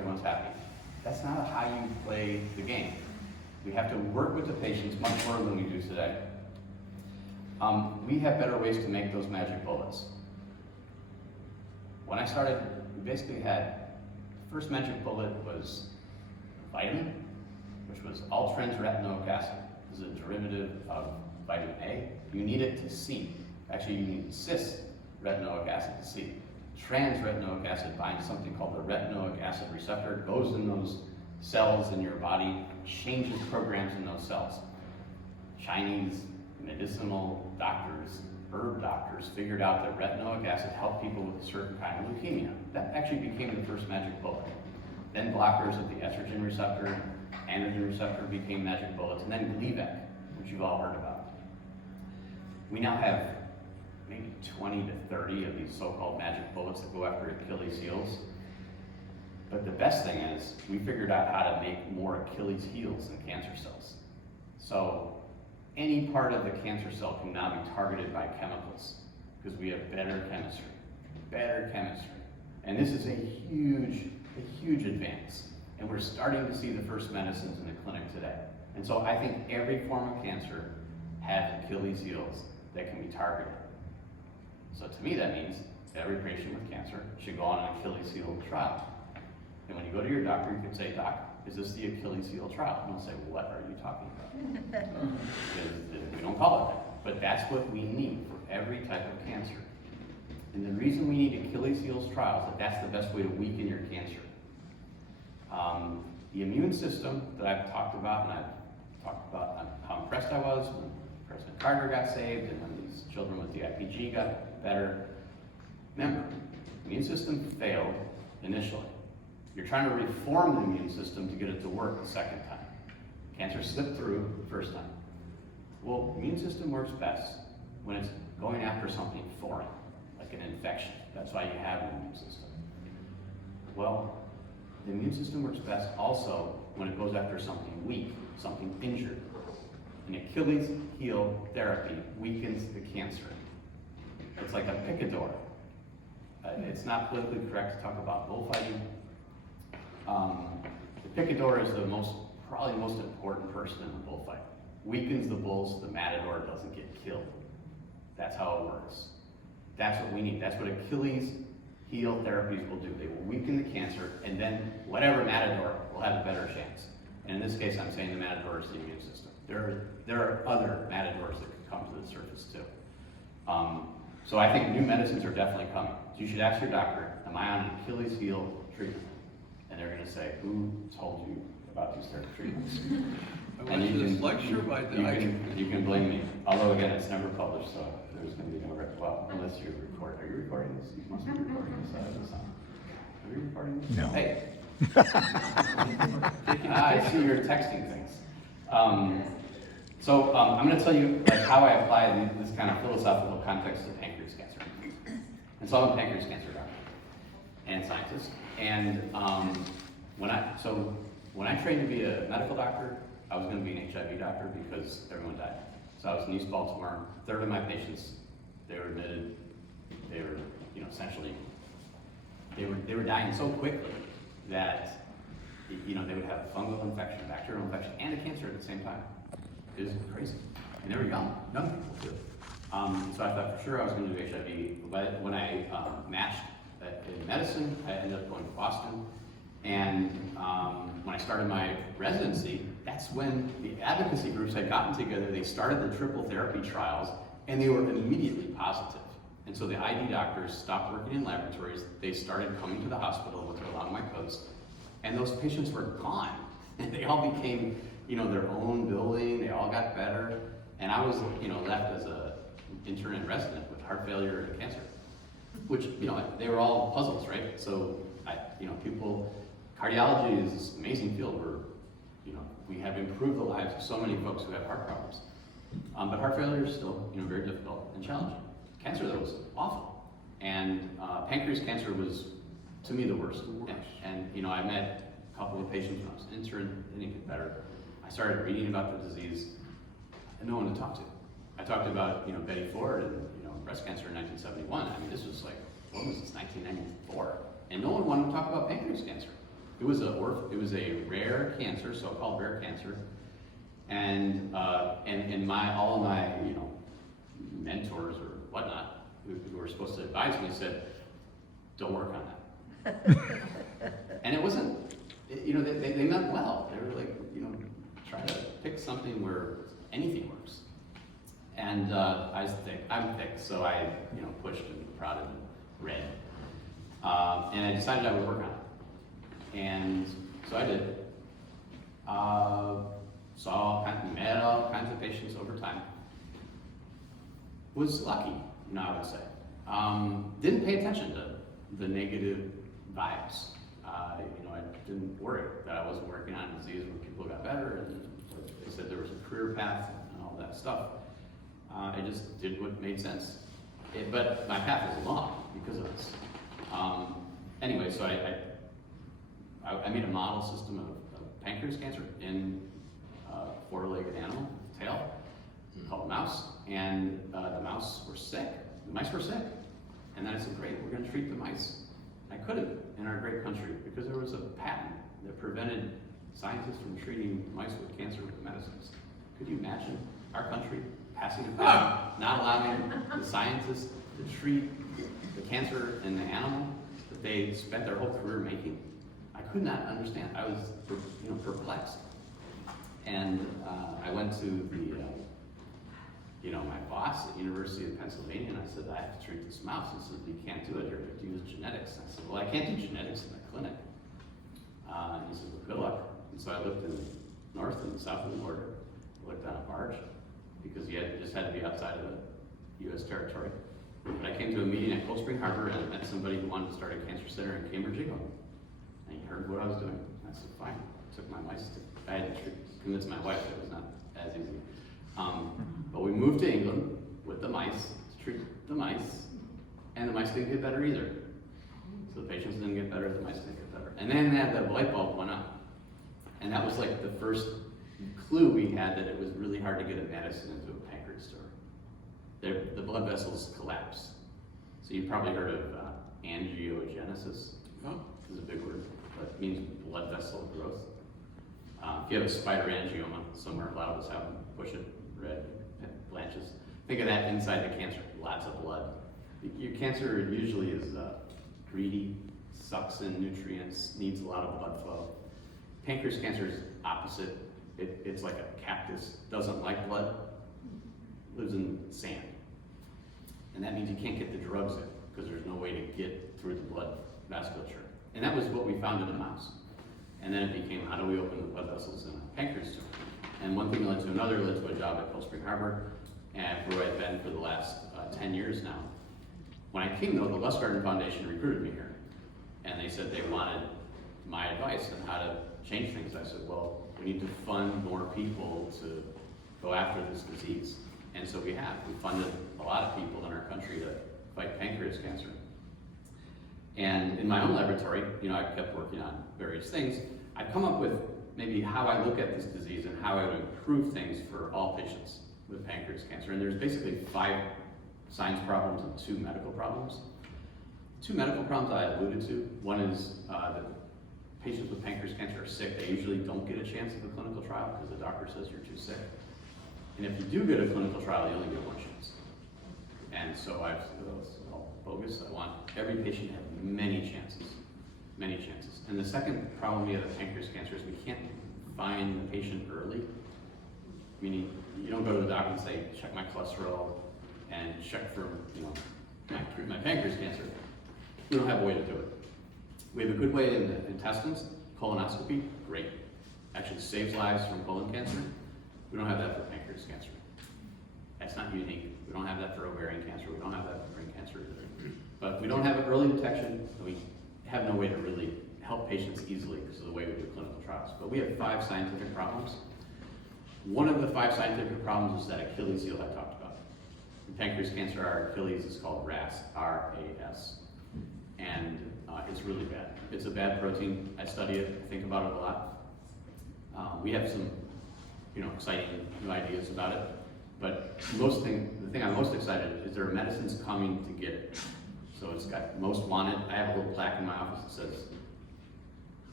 everyone's happy. That's not how you play the game. We have to work with the patients much more than we do today. We have better ways to make those magic bullets. When I started, we basically had, the first magic bullet was vitamin, which was all-trans-retinoic acid. This is a derivative of vitamin A. You need it to see. Actually, you need cis-retinoic acid to see. Trans-retinoic acid binds something called the retinoic acid receptor, goes in those cells in your body, changes programs in those cells. Chinese medicinal doctors, herb doctors, figured out that retinoic acid helped people with a certain kind of leukemia. That actually became the first magic bullet. Then blockers of the estrogen receptor, androgen receptor became magic bullets, and then Gleevec, which you've all heard about. We now have maybe 20 to 30 of these so-called magic bullets that go after Achilles heels. But the best thing is, we figured out how to make more Achilles heels in cancer cells. So any part of the cancer cell can now be targeted by chemicals because we have better chemistry. And this is a huge advance. And we're starting to see the first medicines in the clinic today. And so I think every form of cancer has Achilles heels that can be targeted. So to me, that means every patient with cancer should go on an Achilles heel trial. And when you go to your doctor, you can say, "Doc, is this the Achilles heel trial?" And they'll say, "What are you talking about?" Because we don't call it that. But that's what we need for every type of cancer. And the reason we need Achilles heels trials is that that's the best way to weaken your cancer. The immune system that I've talked about, and I've talked about how impressed I was when President Carter got saved and when these children with DIPG got better. Remember, the immune system failed initially. You're trying to reform the immune system to get it to work the second time. Cancer slipped through the first time. Well, the immune system works best when it's going after something foreign, like an infection. That's why you have an immune system. Well, the immune system works best also when it goes after something weak, something injured. An Achilles heel therapy weakens the cancer. It's like a picador. It's not politically correct to talk about bullfighting. The picador is probably the most important person in the bullfight. Weakens the bulls so the matador doesn't get killed. That's how it works. That's what we need. That's what Achilles heel therapies will do. They will weaken the cancer, and then whatever matador will have a better chance. And in this case, I'm saying the matador is the immune system. There are other matadors that could come to the surface too. So I think new medicines are definitely coming. So you should ask your doctor, am I on an Achilles heel treatment? And they're going to say, who told you about these treatments? I went to this lecture by you can blame me. Although again, it's never published, so there's going to be no unless you record. Are you recording this? You must be recording this out of the sound. Are you recording this? No. Hey. I see you're texting things. So I'm going to tell you how I apply this kind of philosophical context to pancreas cancer. And so I'm a pancreas cancer doctor and scientist. And when I trained to be a medical doctor, I was going to be an HIV doctor because everyone died. So I was in East Baltimore. A third of my patients, they were admitted. They were, essentially, they were dying so quickly that, they would have a fungal infection, bacterial infection, and a cancer at the same time. It was crazy. And they were young people too. So I thought for sure I was going to do HIV. But when I matched in medicine, I ended up going to Boston. And when I started my residency, that's when the advocacy groups had gotten together. They started the triple therapy trials, and they were immediately positive. And so the ID doctors stopped working in laboratories. They started coming to the hospital with their long white coats, and those patients were gone. And they all became, their own building. They all got better. And I was, left as a intern and resident with heart failure and cancer, which, they were all puzzles, right? So, cardiology is this amazing field where, we have improved the lives of so many folks who have heart problems. But heart failure is still, very difficult and challenging. Cancer, though, was awful. And pancreas cancer was, to me, the worst. And I met a couple of patients when I was an intern, didn't get better. I started reading about the disease, and no one to talk to. I talked about, Betty Ford and, breast cancer in 1971. I mean, this was like, what was this, 1994? And no one wanted to talk about pancreas cancer. It was a rare cancer, so-called rare cancer, and all of my mentors or whatnot who were supposed to advise me said, don't work on that. And it wasn't, they meant well. They were like, try to pick something where anything works. And I was thick. I'm thick, so I pushed and prodded and read, and I decided I would work on it. And so I did. Met all kinds of patients over time. Was lucky, I would say. Didn't pay attention to the negative vibes. I didn't worry that I wasn't working on a disease where people got better, and they said there was a career path and all that stuff. I just did what made sense. But my path was long because of this. Anyway, so I made a model system of pancreas cancer in a four-legged animal, tail, called a mouse, and the mice were sick. And then I said, great, we're going to treat the mice. I couldn't in our great country because there was a patent that prevented scientists from treating mice with cancer with medicines. Could you imagine our country passing a patent, not allowing the scientists to treat the cancer in the animal that they spent their whole career making? I could not understand. I was perplexed. And I went to my boss at University of Pennsylvania, and I said, I have to treat this mouse. He said, you can't do it here, you have to use genetics. I said, well, I can't do genetics in the clinic. And he said, well, good luck. And so I looked in the north and south of the border, looked on a barge, because just had to be outside of the U.S. territory. But I came to a meeting at Cold Spring Harbor and met somebody who wanted to start a cancer center in Cambridge, England. And he heard what I was doing. I said, fine. Took my mice. I had to convince my wife that it was not as easy. But we moved to England with the mice to treat the mice, and the mice didn't get better either. So the patients didn't get better, the mice didn't get better. And then the light bulb went up. And that was like the first clue we had that it was really hard to get a medicine into a pancreas tumor. The blood vessels collapse. So you've probably heard of angiogenesis. Oh. This is a big word, but it means blood vessel growth. If you have a spider angioma somewhere, a lot of us have them, push it, red, it blanches. Think of that inside the cancer, lots of blood. Your cancer usually is greedy, sucks in nutrients, needs a lot of blood flow. Pancreas cancer is opposite. It's like a cactus, doesn't like blood, lives in sand. And that means you can't get the drugs in because there's no way to get through the blood vasculature. And that was what we found in a mouse. And then it became, how do we open the blood vessels in a pancreas tumor? And one thing led to another, led to a job at Cold Spring Harbor, and where I've been for the last 10 years now. When I came though, the Lustgarten Foundation recruited me here. And they said they wanted my advice on how to change things. I said, well, we need to fund more people to go after this disease. And so we have. We funded a lot of people in our country to fight pancreas cancer. And in my own laboratory, I've kept working on various things. I've come up with maybe how I look at this disease and how I would improve things for all patients with pancreas cancer. And there's basically 5 science problems and 2 medical problems. 2 medical problems I alluded to. One is that patients with pancreas cancer are sick. They usually don't get a chance of a clinical trial because the doctor says you're too sick. And if you do get a clinical trial, you only get 1 chance. And so I've said, well, it's all bogus. I want every patient to have many chances. Many chances. And the second problem we have with pancreas cancer is we can't find the patient early. Meaning, you don't go to the doctor and say, check my cholesterol and check for, my pancreas cancer. We don't have a way to do it. We have a good way in the intestines, colonoscopy, great. Actually saves lives from colon cancer. We don't have that for pancreas cancer. That's not unique. We don't have that for ovarian cancer. We don't have that for brain cancer either. But we don't have early detection, and we have no way to really help patients easily because of the way we do clinical trials. But we have 5 scientific problems. One of the 5 scientific problems is that Achilles heel I talked about. In pancreas cancer, our Achilles is called RAS, R-A-S. And it's really bad. It's a bad protein. I study it, think about it a lot. We have some, exciting new ideas about it. But the thing I'm most excited is there are medicines coming to get it. So it's got most wanted. I have a little plaque in my office that says,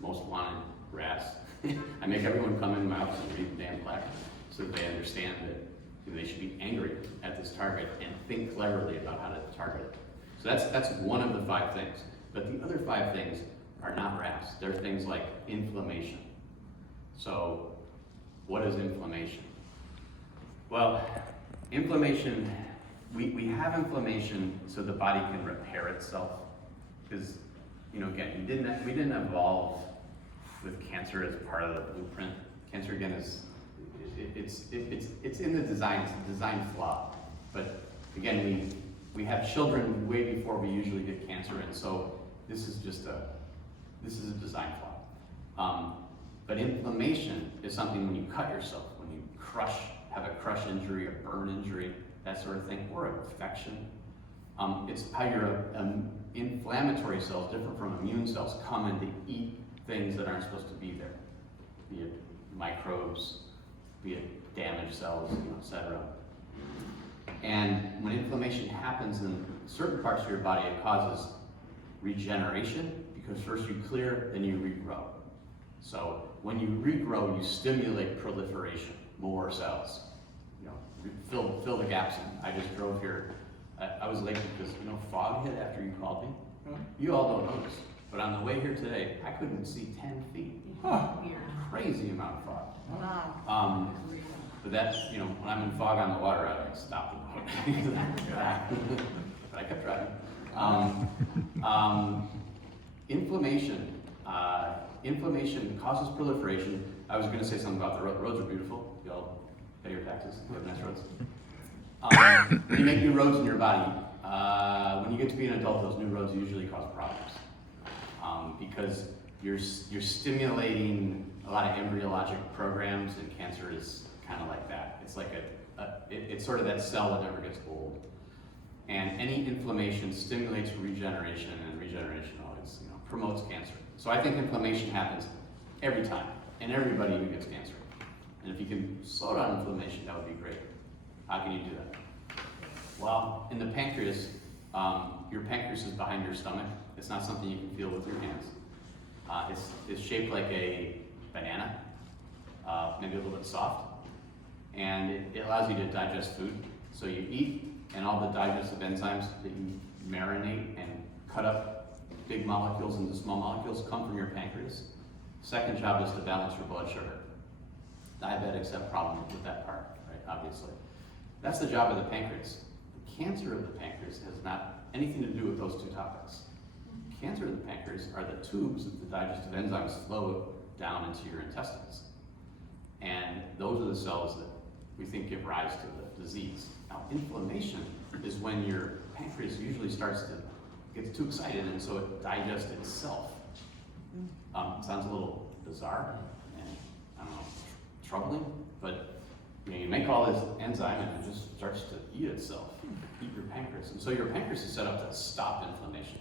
most wanted, RAS. I make everyone come in my office and read the damn plaque so that they understand that they should be angry at this target and think cleverly about how to target it. So that's one of the 5 things. But the other 5 things are not RAS. They're things like inflammation. So what is inflammation? Well, inflammation, we have inflammation so the body can repair itself. Because, again, we didn't evolve with cancer as part of the blueprint. Cancer, again, is it's in the design. It's a design flaw. But again, we have children way before we usually get cancer, and so this is a design flaw. But inflammation is something when you cut yourself, when you have a crush injury, a burn injury, that sort of thing, or infection. It's how your inflammatory cells, different from immune cells, come in to eat things that aren't supposed to be there, be it microbes, be it damaged cells, etc. And when inflammation happens in certain parts of your body, it causes regeneration, because first you clear, then you regrow. So when you regrow, you stimulate proliferation, more cells. Fill the gaps in. I just drove here. I was late because fog hit after you called me. You all don't notice, but on the way here today, I couldn't see 10 feet. Crazy amount of fog. Wow. But that, when I'm in fog on the water, I like stop and but I kept driving. Inflammation causes proliferation. I was going to say something about the roads. Roads are beautiful. Y'all pay your taxes. You have nice roads. When you make new roads in your body, when you get to be an adult, those new roads usually cause problems because you're stimulating a lot of embryologic programs, and cancer is kind of like that. It's like it's sort of that cell that never gets old. And any inflammation stimulates regeneration, and regeneration always promotes cancer. So I think inflammation happens every time, in everybody who gets cancer. And if you can slow down inflammation, that would be great. How can you do that? Well, in the pancreas, your pancreas is behind your stomach. It's not something you can feel with your hands. It's shaped like a banana, maybe a little bit soft, and it allows you to digest food. So you eat, and all the digestive enzymes that you marinate and cut up big molecules into small molecules come from your pancreas. Second job is to balance your blood sugar. Diabetics have problems with that part, right? Obviously. That's the job of the pancreas. The cancer of the pancreas has not anything to do with those 2 topics. Cancer of the pancreas are the tubes that the digestive enzymes flow down into your intestines. And those are the cells that we think give rise to the disease. Now, inflammation is when your pancreas usually starts to get too excited, and so it digests itself. Sounds a little bizarre and, I don't know, troubling, but you make all this enzyme and it just starts to eat itself, eat your pancreas. And so your pancreas is set up to stop inflammation.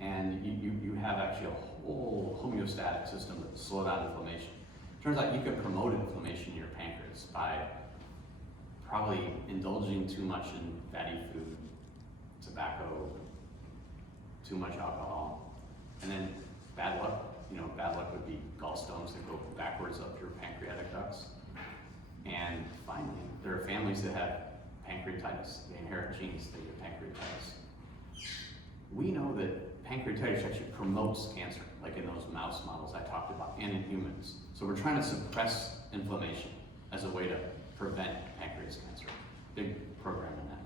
And you have actually a whole homeostatic system that slows down inflammation. Turns out you can promote inflammation in your pancreas by probably indulging too much in fatty food, tobacco, too much alcohol, and then bad luck. Bad luck would be gallstones that go backwards up your pancreatic ducts. And finally, there are families that have pancreatitis. They inherit genes that get pancreatitis. We know that pancreatitis actually promotes cancer, like in those mouse models I talked about, and in humans. So we're trying to suppress inflammation as a way to prevent pancreas cancer. Big program in that.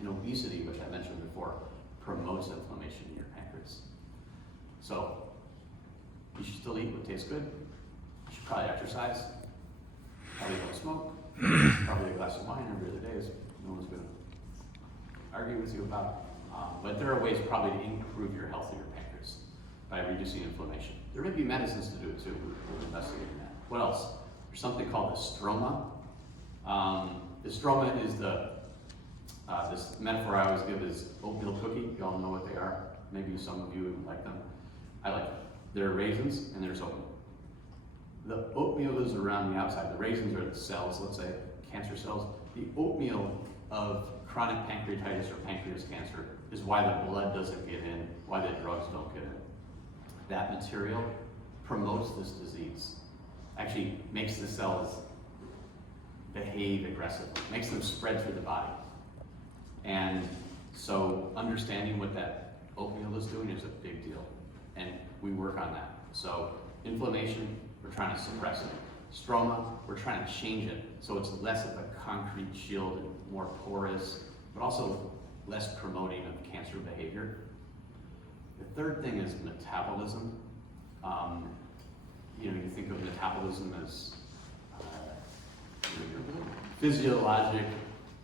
And obesity, which I mentioned before, promotes inflammation in your pancreas. So you should still eat what tastes good. You should probably exercise. Probably don't smoke. Probably a glass of wine every other day is no one's going to argue with you about. But there are ways probably to improve your health of your pancreas by reducing inflammation. There may be medicines to do it too. We're investigating that. What else? There's something called the stroma. The stroma is this metaphor I always give is oatmeal cookie. You all know what they are. Maybe some of you like them. I like them. There are raisins and there's oatmeal. The oatmeal is around the outside. The raisins are the cells, let's say, cancer cells. The oatmeal of chronic pancreatitis or pancreas cancer is why the blood doesn't get in, why the drugs don't get in. that material promotes this disease, actually makes the cells behave aggressively, makes them spread through the body. And so understanding what that oatmeal is doing is a big deal. And we work on that. So inflammation, we're trying to suppress it. Stroma, we're trying to change it so it's less of a concrete shield and more porous, but also less promoting of cancer behavior. The third thing is metabolism. You think of metabolism as your physiologic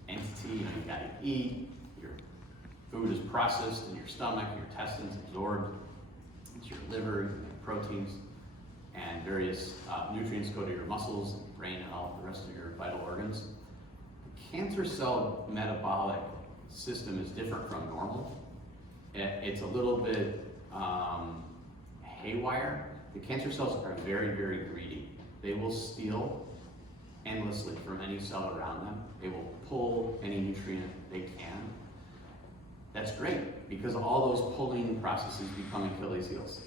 entity. You gotta eat, your food is processed in your stomach, your intestines absorbed, it's your liver, you make proteins, and various nutrients go to your muscles, brain, and all the rest of your vital organs. The cancer cell metabolic system is different from normal. It's a little bit haywire. The cancer cells are very, very greedy. They will steal endlessly from any cell around them. They will pull any nutrient they can. That's great, because all those pulling processes become Achilles heels.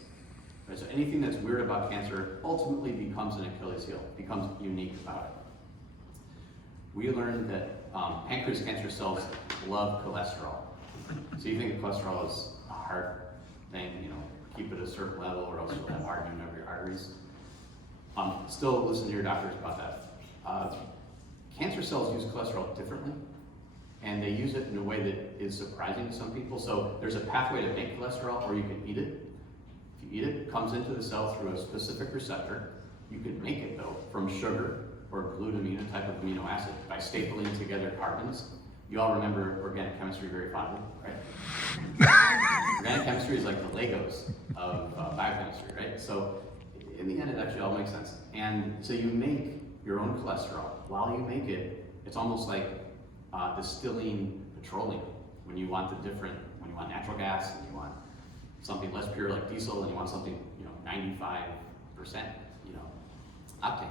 Right? So anything that's weird about cancer ultimately becomes an Achilles heel, becomes unique about it. We learned that pancreas cancer cells love cholesterol. So you think of cholesterol as a heart thing, keep it at a certain level or else you'll have hardening of your arteries. Still listen to your doctors about that. Cancer cells use cholesterol differently, and they use it in a way that is surprising to some people. So there's a pathway to make cholesterol, or you can eat it. If you eat it, it comes into the cell through a specific receptor. You can make it, though, from sugar or glutamine, a type of amino acid, by stapling together carbons. You all remember organic chemistry very fondly, right? Organic chemistry is like the Legos of biochemistry, right? So in the end, it actually all makes sense. And so you make your own cholesterol. While you make it, it's almost like distilling petroleum. When you want natural gas, and you want something less pure like diesel, and you want something, 95%, octane.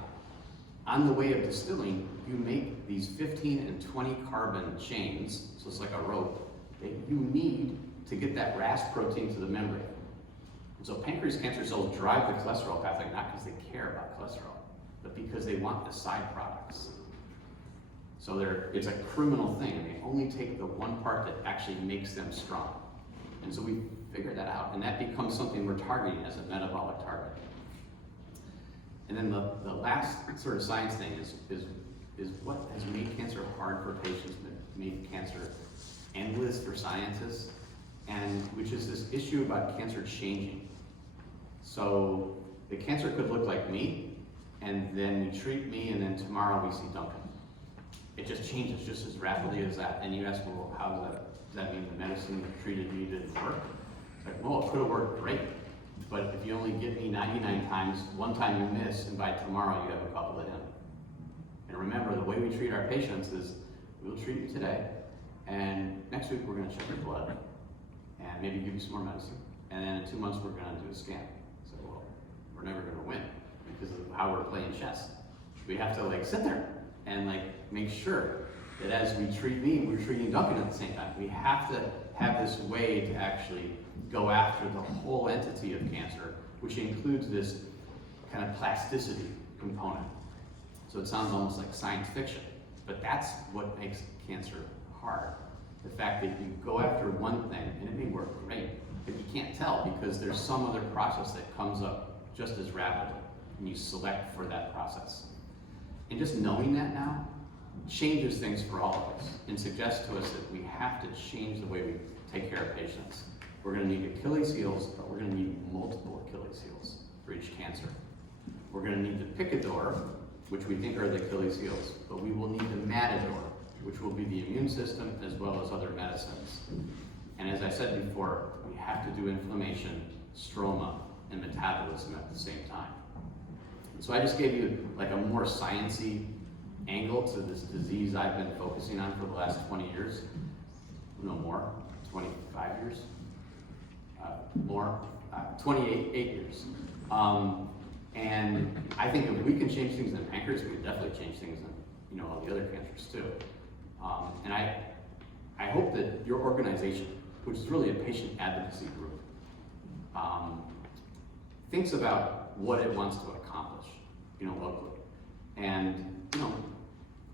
On the way of distilling, you make these 15 and 20 carbon chains, so it's like a rope, that you need to get that RAS protein to the membrane. And so pancreas cancer cells drive the cholesterol pathway not because they care about cholesterol, but because they want the side products. So it's a criminal thing, and they only take the one part that actually makes them strong. And so we figured that out, and that becomes something we're targeting as a metabolic target. And then the last sort of science thing is what has made cancer hard for patients, made cancer endless for scientists, and which is this issue about cancer changing. So the cancer could look like me, and then we treat me, and then tomorrow we see Duncan. It just changes just as rapidly as that. And you ask, well, does that mean the medicine that treated me didn't work? It's like, well, it could have worked great. But if you only get me 99 times, one time you miss, and by tomorrow you have a couple of him. And remember, the way we treat our patients is, we'll treat you today, and next week we're gonna check your blood, and maybe give you some more medicine. And then in 2 months we're gonna do a scan. So, well, we're never gonna win because of how we're playing chess. We have to sit there and make sure that as we treat me, we're treating Duncan at the same time. We have to have this way to actually go after the whole entity of cancer, which includes this kind of plasticity component. So it sounds almost like science fiction, but that's what makes cancer hard. The fact that you go after one thing, and it may work great, but you can't tell because there's some other process that comes up just as rapidly, and you select for that process. And just knowing that now changes things for all of us and suggests to us that we have to change the way we take care of patients. We're going to need Achilles heels, but we're going to need multiple Achilles heels for each cancer. We're going to need the picador, which we think are the Achilles heels, but we will need the matador, which will be the immune system as well as other medicines. And as I said before, we have to do inflammation, stroma, and metabolism at the same time. So I just gave you a more sciencey angle to this disease I've been focusing on for the last 20 years. No more, 25 years. More, 28 years. And I think if we can change things in pancreas, we can definitely change things in all the other cancers too. And I hope that your organization, which is really a patient advocacy group, thinks about what it wants to accomplish, locally. And,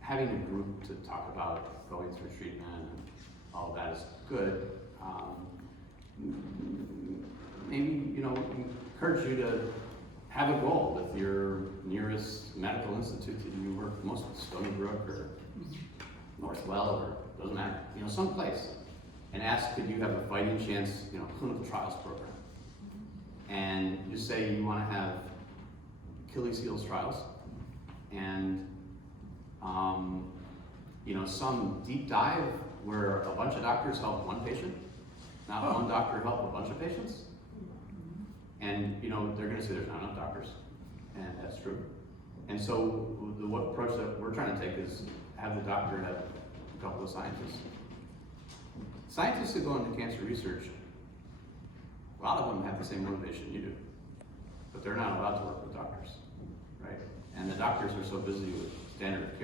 having a group to talk about going through treatment and all of that is good. Maybe, encourage you to have a goal with your nearest medical institute that you work most with, Stony Brook or Northwell, or doesn't matter, someplace. And ask, could you have a fighting chance, clinical trials program? And just say you want to have Achilles heels trials and, some deep dive where a bunch of doctors help one patient, not one doctor help a bunch of patients. And, they're going to say there's not enough doctors, and that's true. And so the approach that we're trying to take is have the doctor have a couple of scientists. Scientists that go into cancer research, a lot of them have the same motivation you do, but they're not allowed to work with doctors, right? And the doctors are so busy with standard of care